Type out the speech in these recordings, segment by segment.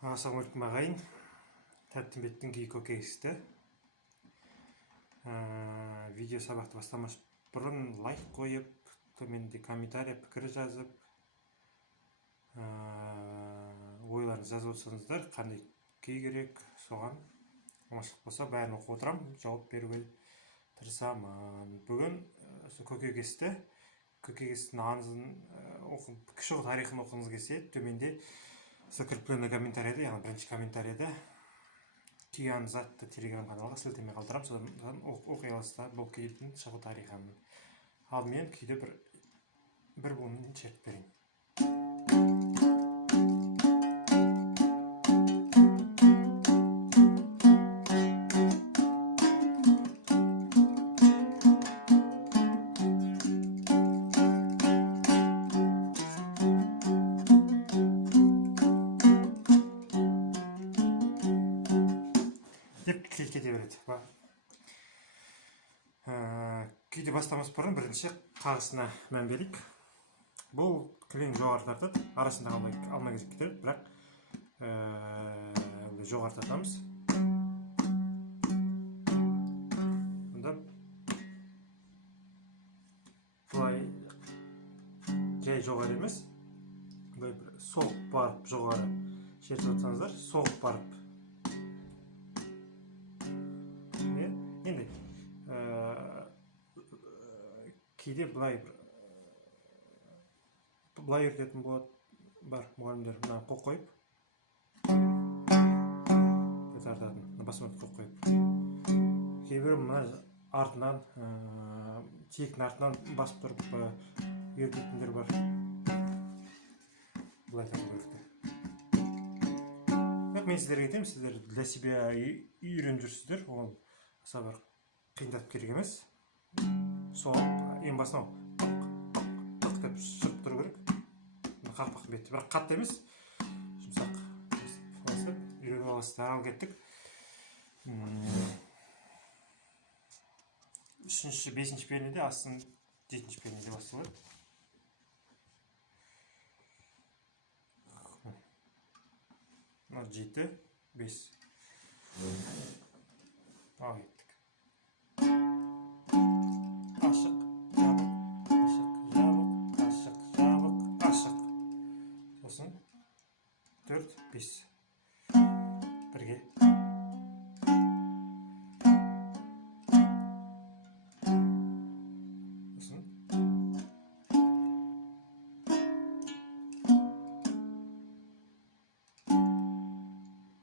Ассалаумағалейкум ағайын. Тәттімбеттің күйі көкейкесті. Видеосабақты бастамас бұрын лайк қойып, төменде комментария пікір жазып, ойларыңызды жазып отырсаңыздар, қандай күй керек, соған оңашылық болса бәрін оқып отырам, жауап беруге тырысамын. Бүгін көкейкестің аңызын кіші тарихын оқығыңыз келсе, төменде закрепленный комментарийде, яғни бірінші комментарийде күйі аңызы атты телеграм каналға сілтеме қалдырам, содан оқи аласыздар бұл күйдің шығу тарихын. Ал мен күйді бір буынын шертіп берейін. Кете береді. Күйді бастамас бұрын бірінші қағысына мән берейік. Бұл кілең жоғары тартады, арасында алма кезек кетеді, бірақ жоғары тартамыз. Бұнда бұлай жай жоғары емес, соғып барып жоғары шертіп отырсаңыздар, соғып барып енді кейде бұлай үйрететін болады, бар мұғалімдер мына қол қойып тартатын, басымат қол қойып, кейбір мына артынан тиектің артынан басып тұрып үйрететіндер бар. Бұлай тартып үйретті. Мен сіздерге айтайын, сіздер для себя үйреніп жүрсіздер, ол аса бір қиындатып керек емес. Соғып, ең басына тық деп шырып тұру керек. Қақпақ бетті, бірақ қатты емес, жұмсақ үйреніп аласыздар. Ал кеттік. 3-5 пернеде, астын 7 пернеде басталады. Мына 7, 5. Ал кеттік. Ашық, жабық, ашық, жабық, ашық, жабық, ашық. Сосын 4, 5. Бірге.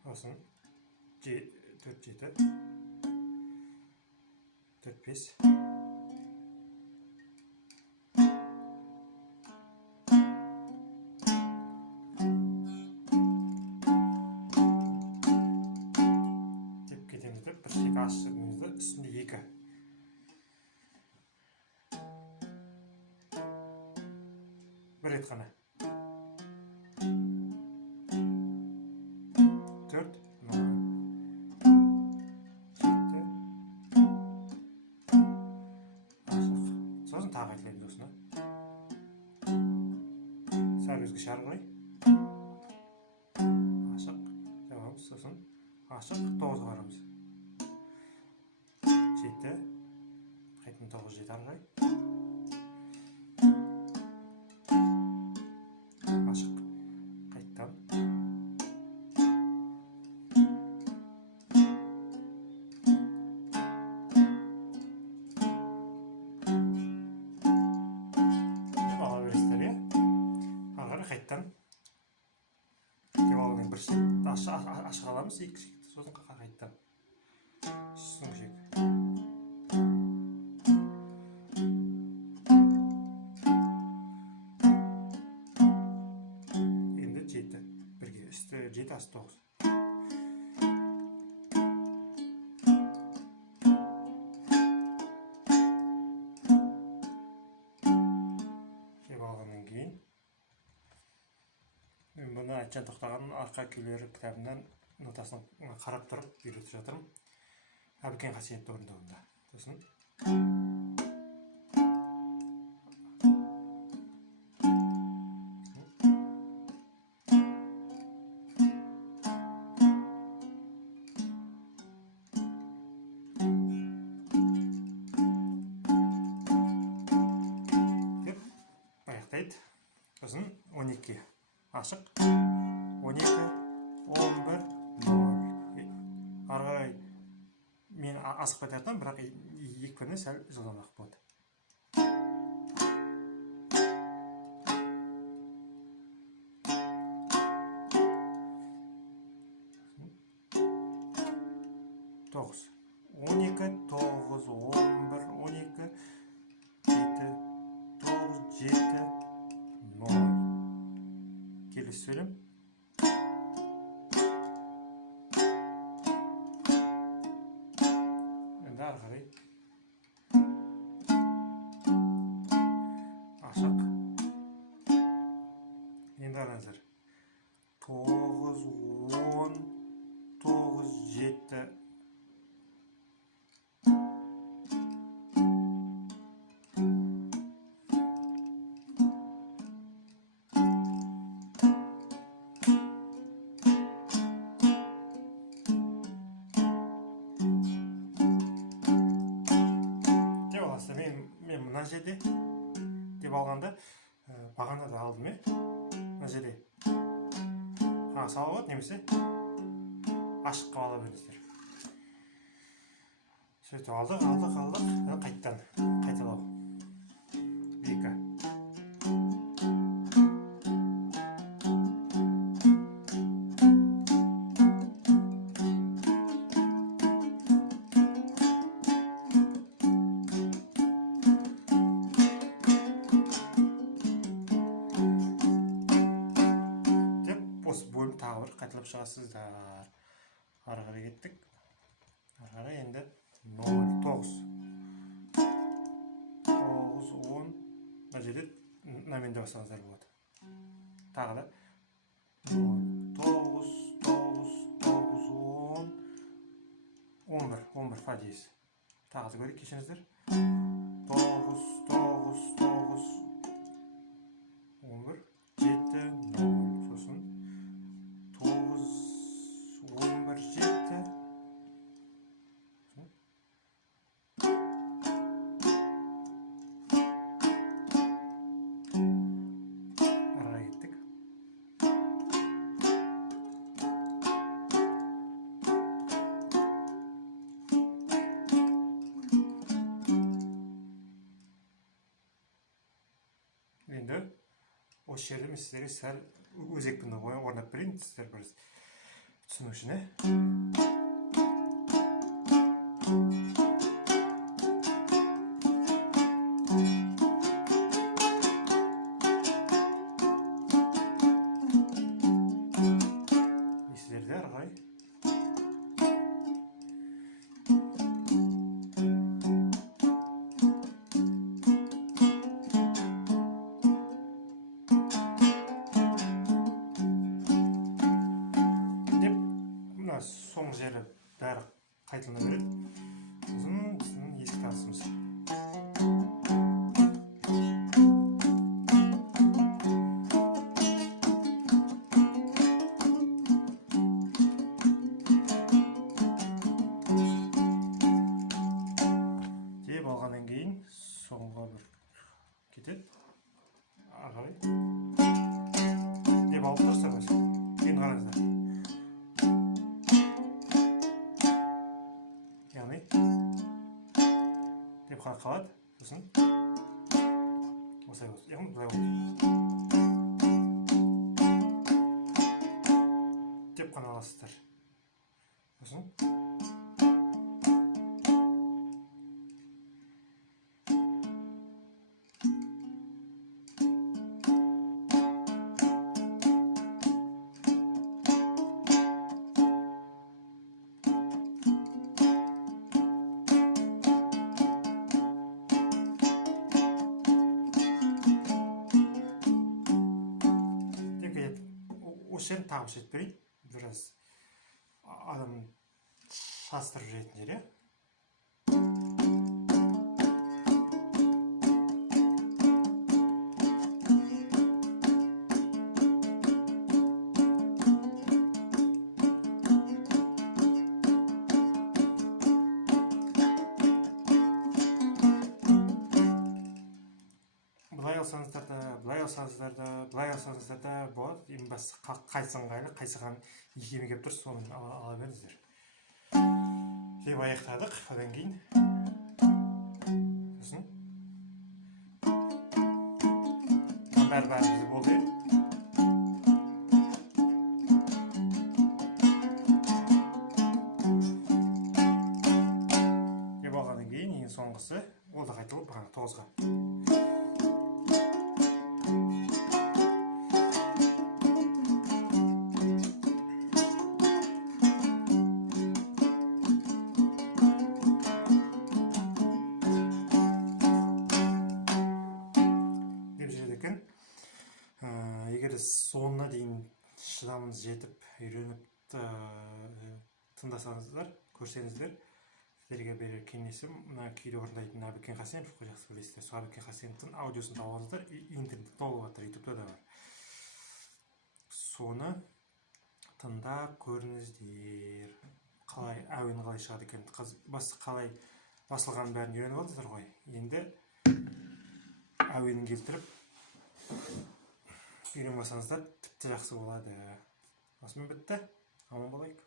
Сосын 4, 7. 4, 5. Деп кетеміз деп, бір шек ашығымызды үстінде 2. Бір рет қана. 4. Тағы айтылайды осына. Сәл өзгеше ары қарай. Ашық. Жабамыз, сосын ашық 9-ға барамыз. 7. Қайтадан 9, 7 ары қарай. Ашық. Қайтадан. Қайттан девалының бір шекті ашық аламыз, 2 шекті, сосын қайттан сосын шек. Енді 7 бірге, үсті 7, асты 9. Алғаннан кейін бұны айтжан тоқтағанның арқа күйлері кітабынан нотасын қарап тұрып үйретіп жатырмын. Әбікен қасиетті орындауында. Сосын ашық 12 11 0. Ары қарай мен асықпай тартамын, бірақ екпіні сәл жылдамырақ болады. Тоғыз 12 9 11 12 7 9 7 0. Келесі сөйлем. Енді ары қарай ашық. Енді қараңыздар. 9 10 9 7 мен мына жерде деп алғанда бағана да алдым, мына жерде салып немесе ашыққа ала беріңіздер. Сөйтіп алдық, қайттан қайталау. 2 тағы бір қайталап шығасыздар. Ары қарай кеттік. Ары қарай енді 0 9 9 10. Мына жерде наменде бассаңыздар болады. Тағы да 9 9 9 10 11 фа диез. Тағы да көрейік, кешіріңіздер. 9 9 9 11 7 0. Сосын 9 11 7. Арaya gittik. Енді осы жерде мен сіздерге сәл өзекпінді орнап берейін, сіздер бір түсіну үшін. Сіздерде ары қарай соңғы жері бәрі қайталана береді. Сосын біздің ескі танысымыз. Деп алғаннан кейін соңғы бір кетеді. Ары қарай деп алып тұрсыздар. Енді қараңыздар. Яғни деп қалады. Сосын осылай болады. Яғни бұлай болады. Деп қана аласыздар. Сосын осы жерін тағы көрсетіп берейін. Біраз адам шастырып жүретін жер, былай алсаңыздар да былай алсаңыздар да болады. Ең бастысы қайсы ыңғайлы, қайсы икемі келіп тұр, соны ала беріңіздер. Деп аяқтадық. Одан кейін сосын бәрі бізде болды. Деп алғаннан кейін ең соңғысы ол да қайталып 9-ға. Егер соңына дейін шыдамыңыз жетіп, үйреніп тыңдасаңыздар, көрсеңіздер, сіздерге берер кеңесім, мына күйді орындайтын Әбікен Хасенов, жақсы білесіздер. Сол Әбікен Хасеновтың аудиосын тауып алыңыздар, интернетте толып жатыр, ютубта да бар. Соны тыңдап көріңіздер. Қалай әуен қалай шығады екен, қалай басылғанын бәрін үйреніп алдыңыздар ғой. Енді әуенін келтіріп үйреніп алсаңыздар тіпті жақсы болады. Осымен бітті. Аман болайық.